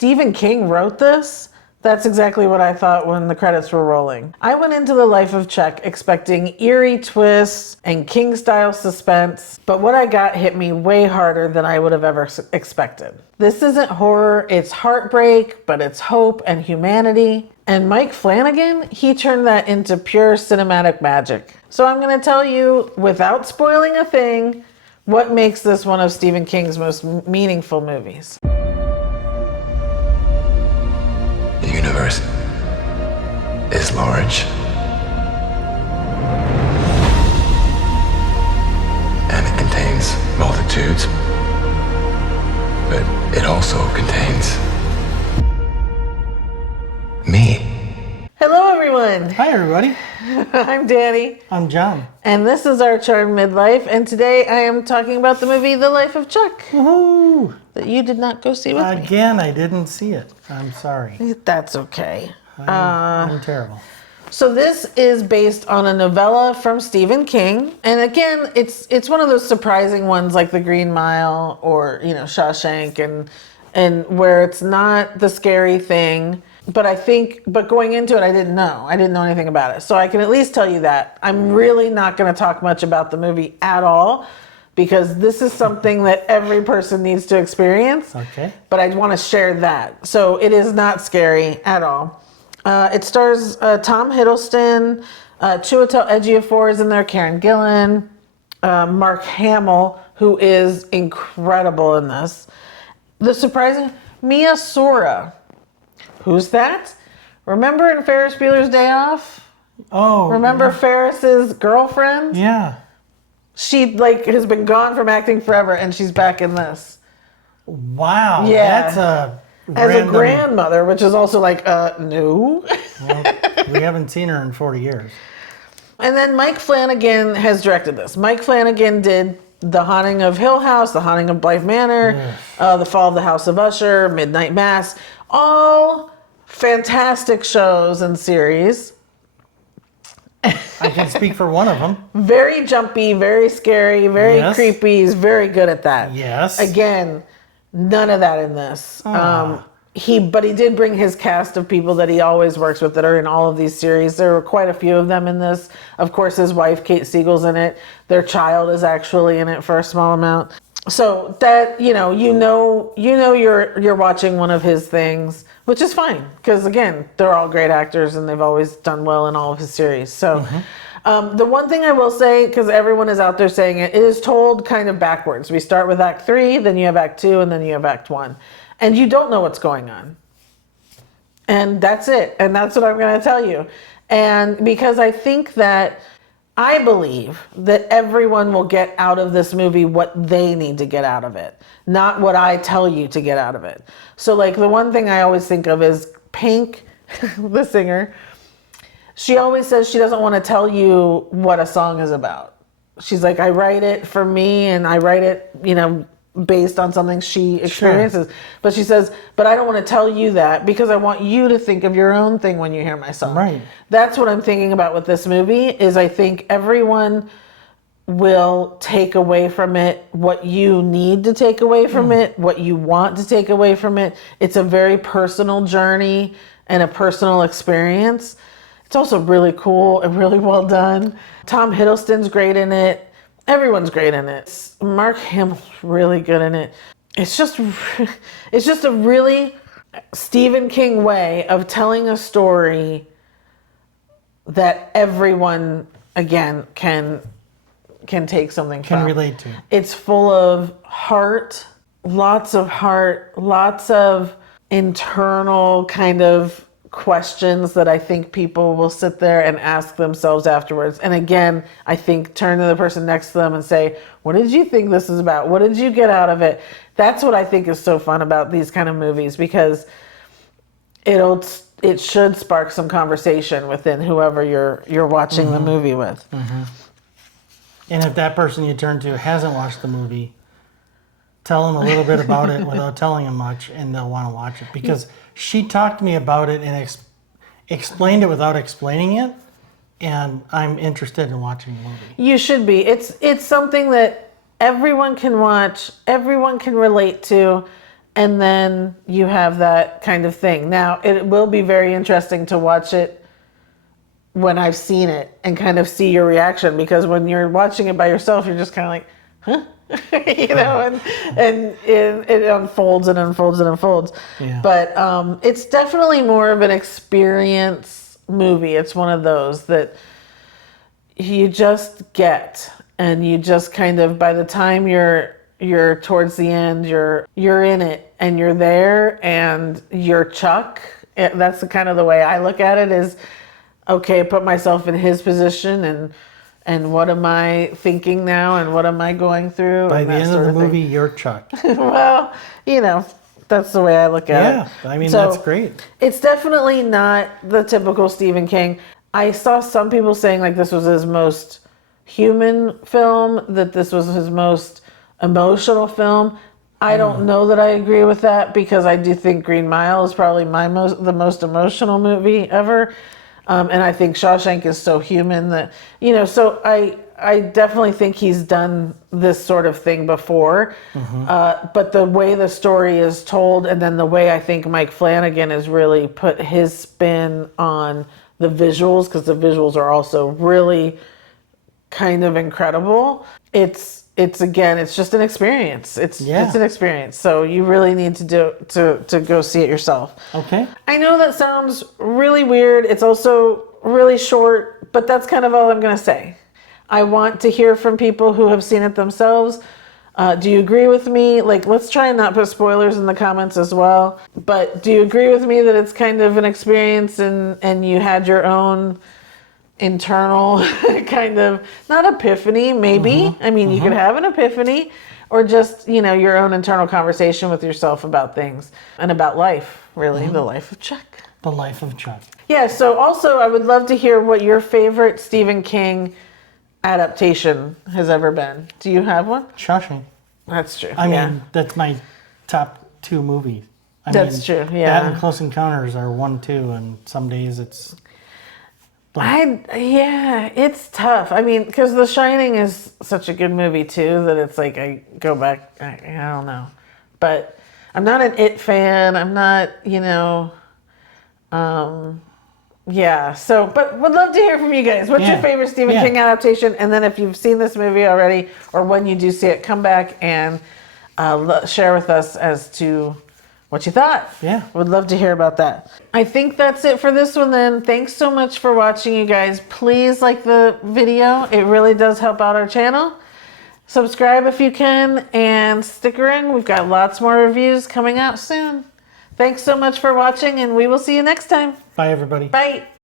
Stephen King wrote this? That's exactly what I thought when the credits were rolling. I went into The Life of Chuck expecting eerie twists and King-style suspense, but what I got hit me way harder than I would have ever expected. This isn't horror, it's heartbreak, but it's hope and humanity. And Mike Flanagan, he turned that into pure cinematic magic. So I'm going to tell you, without spoiling a thing, what makes this one of Stephen King's most meaningful movies. The universe is large and it contains multitudes, but it also contains me. Hello everyone! Hi everybody. I'm Danny. I'm John. And this is our Charmed Midlife, and today I am talking about the movie The Life of Chuck. Woohoo! That you did not go see with me. Again, I didn't see it. I'm sorry. That's okay. I'm terrible. So this is based on a novella from Stephen King. And again, it's one of those surprising ones like The Green Mile or, Shawshank and where it's not the scary thing. But going into it, I didn't know anything about it. So I can at least tell you that. I'm really not going to talk much about the movie at all because this is something that every person needs to experience. Okay. But I want to share that. So it is not scary at all. It stars Tom Hiddleston, Chiwetel Ejiofor is in there, Karen Gillan, Mark Hamill, who is incredible in this. The surprising Mia Sora. Who's that? Remember in Ferris Bueller's Day Off? Oh. Remember yeah. Ferris's girlfriend? Yeah. She has been gone from acting forever and she's back in this. Wow. Yeah. That's a As a grandmother, which is also no. Well, we haven't seen her in 40 years. And then Mike Flanagan has directed this. Mike Flanagan did The Haunting of Hill House, The Haunting of Blythe Manor, The Fall of the House of Usher, Midnight Mass. All fantastic shows and series. I can speak for one of them. Very jumpy, very scary, very creepy. He's very good at that. Yes. Again, none of that in this. He did bring his cast of people that he always works with that are in all of these series. There were quite a few of them in this. Of course, his wife, Kate Siegel's in it. Their child is actually in it for a small amount. So that, you're watching one of his things, which is fine. Because again, they're all great actors and they've always done well in all of his series. So the one thing I will say, because everyone is out there saying it is told kind of backwards. We start with Act 3, then you have Act 2, and then you have Act 1. And you don't know what's going on. And that's it. And that's what I'm going to tell you. And because I believe that everyone will get out of this movie what they need to get out of it, not what I tell you to get out of it. So the one thing I always think of is Pink, the singer. She always says she doesn't want to tell you what a song is about. She's like, I write it for me and I write it, based on something she experiences. Sure. But she says, but I don't want to tell you that because I want you to think of your own thing when you hear my song. Right. That's what I'm thinking about with this movie is I think everyone will take away from it what you need to take away from it, what you want to take away from it. It's a very personal journey and a personal experience. It's also really cool and really well done. Tom Hiddleston's great in it. Everyone's great in it. Mark Hamill's really good in it. It's just a really Stephen King way of telling a story that everyone, again, can take something from. Can relate to. It's full of heart, lots of internal kind of questions that I think people will sit there and ask themselves afterwards. And again, I think turn to the person next to them and say, what did you think this is about? What did you get out of it? That's what I think is so fun about these kind of movies because it should spark some conversation within whoever you're watching the movie with. Mm-hmm. And if that person you turn to hasn't watched the movie, tell them a little bit about it without telling them much and they'll want to watch it because she talked to me about it and explained it without explaining it, and I'm interested in watching the movie. You should be. It's something that everyone can watch, everyone can relate to, and then you have that kind of thing. Now, it will be very interesting to watch it when I've seen it and kind of see your reaction, because when you're watching it by yourself, you're just kind of like, huh? and it unfolds and unfolds and unfolds. Yeah. But it's definitely more of an experience movie. It's one of those that you just get, and you just kind of, by the time you're towards the end, you're in it and you're there and you're Chuck. That's the kind of the way I look at it is, okay, put myself in his position and what am I thinking now and what am I going through? By and the that end of sort the thing. movie, you're Chuck. Well, that's the way I look at it. Yeah, I mean, So, that's great. It's definitely not the typical Stephen King. I saw some people saying like this was his most human film, that this was his most emotional film. I don't know that I agree with that, because I do think Green Mile is probably the most emotional movie ever. And I think Shawshank is so human that, so I definitely think he's done this sort of thing before. But the way the story is told, and then the way I think Mike Flanagan has really put his spin on the visuals, because the visuals are also really kind of incredible. It's just an experience. It's an experience. So you really need to go see it yourself. Okay. I know that sounds really weird. It's also really short, but that's kind of all I'm going to say. I want to hear from people who have seen it themselves. Do you agree with me? Like, let's try and not put spoilers in the comments as well. But do you agree with me that it's kind of an experience and you had your own internal kind of, not epiphany, maybe. I mean, you could have an epiphany, or just, your own internal conversation with yourself about things and about life, really, the life of Chuck. The Life of Chuck. Yeah, so also I would love to hear what your favorite Stephen King adaptation has ever been. Do you have one? Shawshank. That's true. I mean, that's my top 2 movies. That's true, yeah. That and Close Encounters are 1, 2, and some days it's... It's tough. I mean, because The Shining is such a good movie too that it's like I go back. I don't know, but I'm not an It fan. I'm not, So, but would love to hear from you guys. What's your favorite Stephen King adaptation? And then if you've seen this movie already, or when you do see it, come back and share with us as to what you thought. Yeah. Would love to hear about that. I think that's it for this one then. Thanks so much for watching, you guys. Please like the video. It really does help out our channel. Subscribe if you can, and stick around. We've got lots more reviews coming out soon. Thanks so much for watching, and we will see you next time. Bye, everybody. Bye.